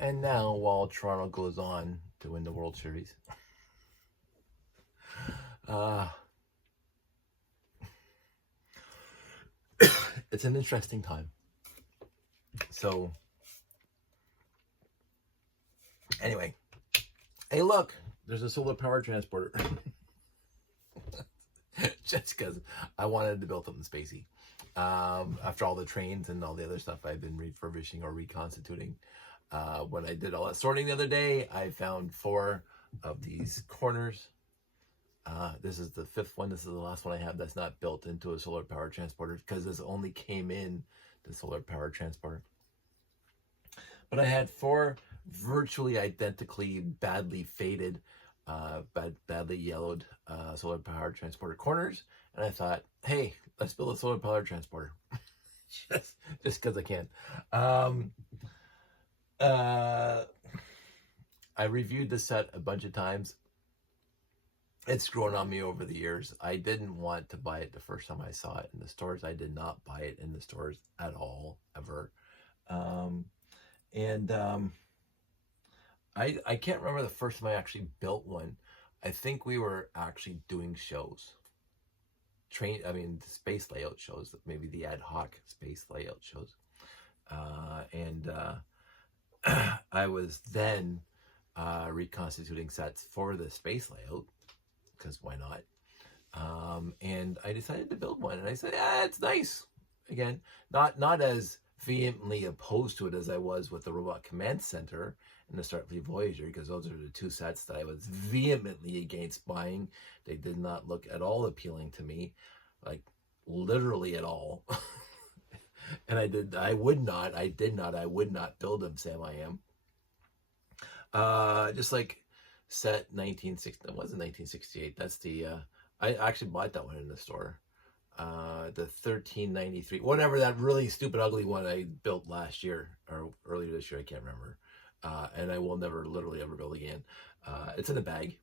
And now, while Toronto goes on to win the World Series, it's an interesting time. So, anyway, hey, look, there's a solar power transporter. Just because I wanted to build something spacey. After all the trains and all the other stuff I've been refurbishing or reconstituting. When I did all that sorting the other day, I found 4 of these corners. This is the 5th one. This is the last one I have that's not built into a solar power transporter because this only came in the solar power transporter. But I had 4 virtually identically badly faded, badly yellowed solar power transporter corners. And I thought, hey, let's build a solar power transporter. just because I can. I reviewed the set a bunch of times. It's grown on me over the years. I didn't want to buy it the first time I saw it in the stores. I did not buy it in the stores at all, ever. I can't remember the first time I actually built one. I think we were actually doing shows. Space layout shows, maybe the ad hoc space layout shows. I was then reconstituting sets for the space layout, because why not? And I decided to build one, and I said, yeah, it's nice. Again, not as vehemently opposed to it as I was with the Robot Command Center and the Starfleet Voyager, because those are the 2 sets that I was vehemently against buying. They did not look at all appealing to me, like literally at all. And I would not build them, Sam I am. Just like set 1960, that wasn't 1968. That's the, I actually bought that one in the store. The 1393, whatever, that really stupid, ugly one I built last year or earlier this year, I can't remember. And I will never literally ever build again. It's in a bag.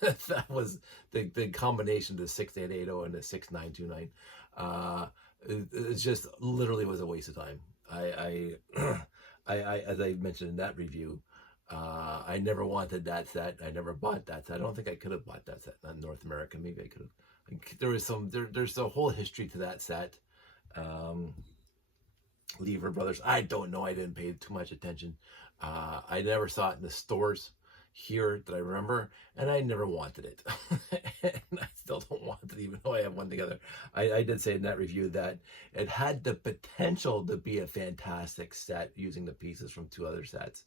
That was the combination of the 6880 and the 6929. It just literally was a waste of time. I as I mentioned in that review, I never wanted that set. I never bought that set. I don't think I could have bought that set in North America. Maybe I could have. There's a whole history to that set. Lever Brothers, I don't know. I didn't pay too much attention. I never saw it in the stores here that I remember, and I never wanted it. And I still don't want it, even though I have one together. I did say in that review that it had the potential to be a fantastic set using the pieces from 2 other sets,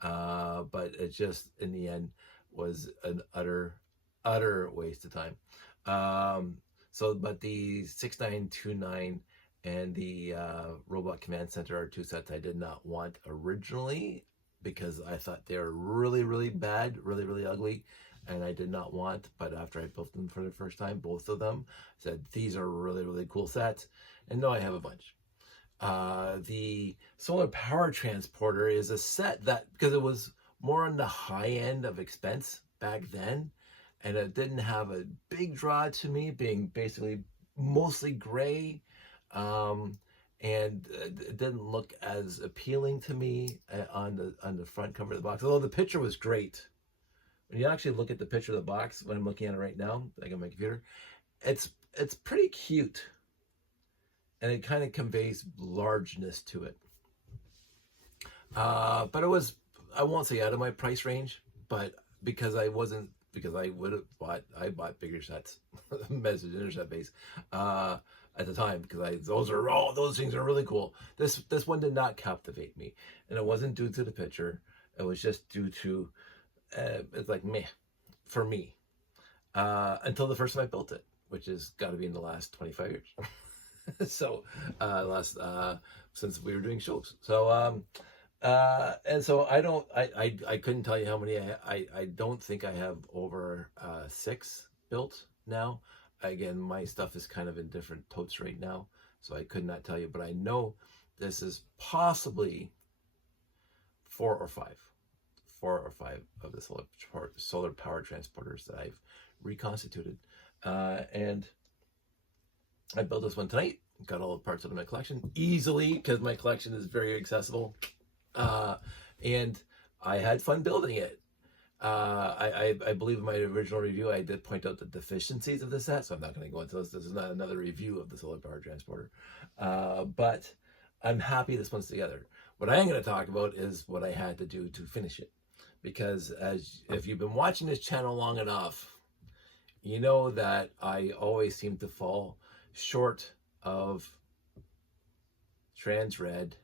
but it just in the end was an utter waste of time. But the 6929 and the Robot Command Center are 2 sets I did not want originally, because I thought they were really, really bad, really, really ugly, and I did not want. But after I built them for the first time, both of them, I said, these are really, really cool sets. And now I have a bunch. The Solar Power Transporter is a set that, because it was more on the high end of expense back then, and it didn't have a big draw to me, being basically mostly gray, and it didn't look as appealing to me on the front cover of the box. Although the picture was great. When you actually look at the picture of the box, when I'm looking at it right now, like on my computer, it's pretty cute, and it kind of conveys largeness to it. But it was, I won't say out of my price range, but because I would have bought bigger sets, message intercept base, at the time, because those things are really cool. This one did not captivate me, and it wasn't due to the picture. It was just due to it's like meh for me, until the first time I built it, which has got to be in the last 25 years. So since we were doing shows. So and so I couldn't tell you how many I don't think I have over 6 built now. Again, my stuff is kind of in different totes right now, so I could not tell you, but I know this is possibly 4 or 5 of the solar power transporters that I've reconstituted. And I built this one tonight, got all the parts out of my collection easily, because my collection is very accessible. and I had fun building it. I believe in my original review, I did point out the deficiencies of the set, so I'm not going to go into those. This is not another review of the solar power transporter. But I'm happy this one's together. What I am going to talk about is what I had to do to finish it. Because if you've been watching this channel long enough, you know that I always seem to fall short of trans-red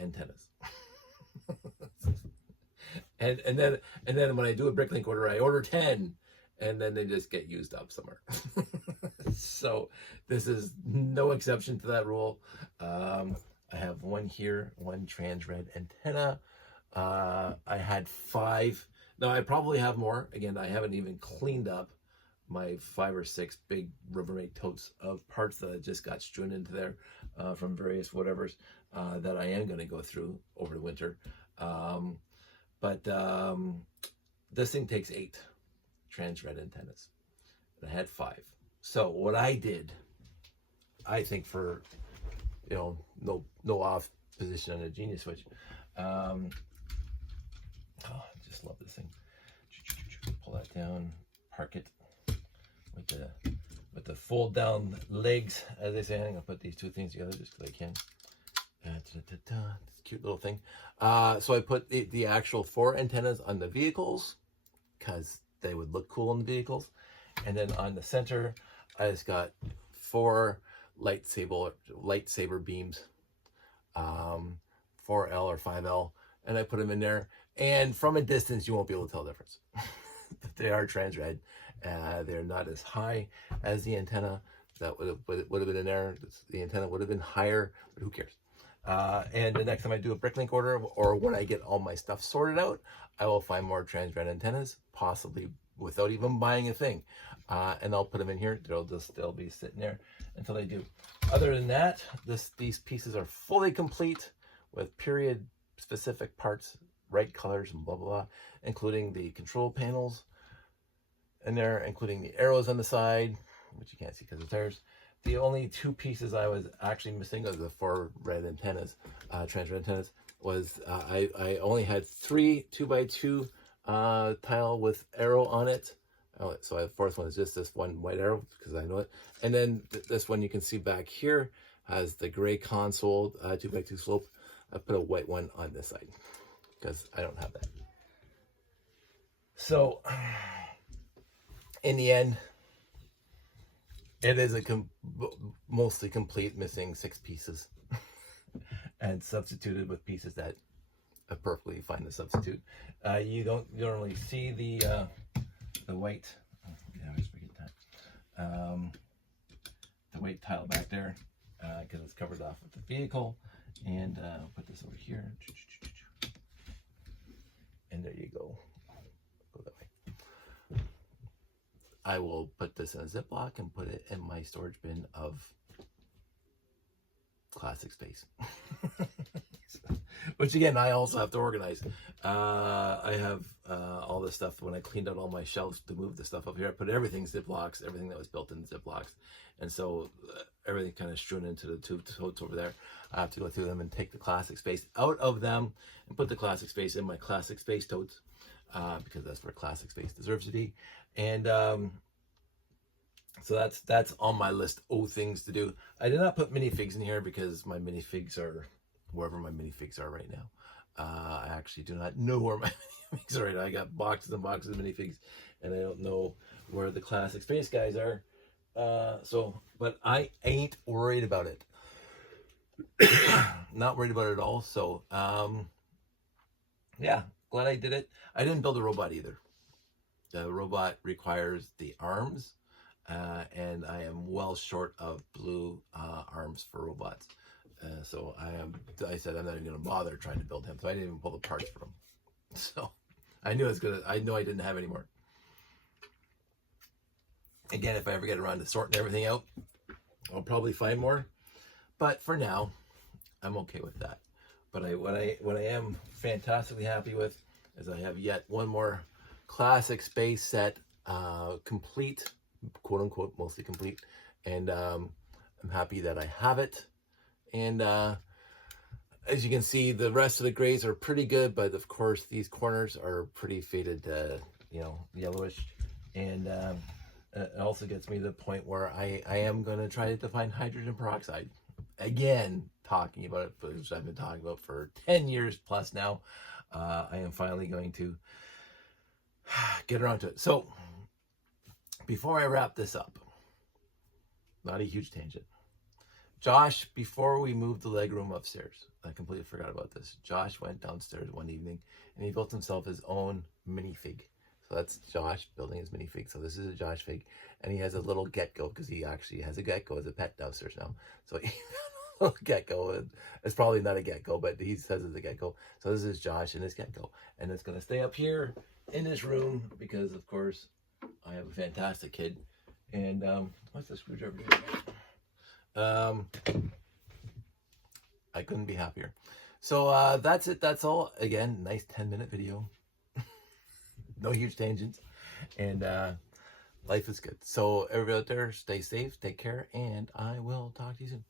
antennas. and then when I do a Bricklink order, I order 10, and then they just get used up somewhere. So this is no exception to that rule. I have one here, one trans-red antenna. I had 5. Now I probably have more. Again, I haven't even cleaned up my 5 or 6 big Rubbermaid totes of parts that I just got strewn into there from various whatevers that I am going to go through over the winter. But this thing takes 8 trans-red antennas. And I had 5. So what I did, I think for, no off position on a Genius switch. I just love this thing. Pull that down, park it with the fold down legs, as they say. I'm gonna put these two things together just because I can. It's a cute little thing. So I put the actual 4 antennas on the vehicles because they would look cool on the vehicles, and then on the center, I just got 4 lightsaber beams, 4L or 5L, and I put them in there. And from a distance, you won't be able to tell the difference. They are trans-red. They're not as high as the antenna that would have been in there. The antenna would have been higher, but who cares? And the next time I do a Bricklink order, or when I get all my stuff sorted out, I will find more trans-red antennas, possibly without even buying a thing. And I'll put them in here. They'll be sitting there until they do. Other than that, these pieces are fully complete with period specific parts, right colors, and blah, blah, blah, including the control panels in there, including the arrows on the side, which you can't see because of the tires. The only 2 pieces I was actually missing of the 4 red antennas, trans-red antennas, was I only had 3 2x2 tile with arrow on it. So the 4th one is just this one white arrow because I know it. And then this one you can see back here has the gray console 2x2 slope. I put a white one on this side because I don't have that. So in the end, it is a mostly complete, missing 6 pieces and substituted with pieces that are perfectly fine to substitute. You don't normally see the white. I always forget that. The white tile back there because it's covered off with the vehicle. And I'll put this over here. And there you go. Go that way. I will put this in a Ziploc and put it in my storage bin of classic space. Which again, I also have to organize. I have all this stuff. When I cleaned out all my shelves to move the stuff up here, I put everything in Ziplocs, everything that was built in Ziplocs. And so everything kind of strewn into the 2 totes over there. I have to go through them and take the classic space out of them and put the classic space in my classic space totes because that's where classic space deserves to be. And so that's on my list of things to do. I did not put minifigs in here because my minifigs are wherever my minifigs are right now. I actually do not know where my minifigs are right now. I got boxes and boxes of minifigs, and I don't know where the classic space guys are. But I ain't worried about it. Not worried about it at all. So, yeah, glad I did it. I didn't build a robot either. The robot requires the arms, and I am well short of blue arms for robots. So I said I'm not even going to bother trying to build him. So I didn't even pull the parts for him. So I knew I didn't have any more. Again, if I ever get around to sorting everything out, I'll probably find more. But for now, I'm okay with that. But what I am fantastically happy with is I have yet one more classic space set, complete, quote unquote, mostly complete. And I'm happy that I have it. And as you can see, the rest of the grays are pretty good, but of course these corners are pretty faded, you know, yellowish. And it also gets me to the point where I am going to try to define hydrogen peroxide. Again, talking about it, which I've been talking about for 10 years plus now. I am finally going to get around to it. So before I wrap this up, not a huge tangent. Josh, before we moved the legroom upstairs, I completely forgot about this. Josh went downstairs one evening and he built himself his own minifig. So that's Josh building his minifig. So this is a Josh fig, and he has a little gecko because he actually has a gecko as a pet downstairs now. So he a little gecko. It's probably not a gecko, but he says it's a gecko. So this is Josh and his gecko, and it's gonna stay up here in his room because, of course, I have a fantastic kid. And what's the screwdriver doing? I couldn't be happier. So that's it. That's all. Again, nice 10-minute video. No huge tangents. And life is good. So everybody out there, stay safe, take care, and I will talk to you soon.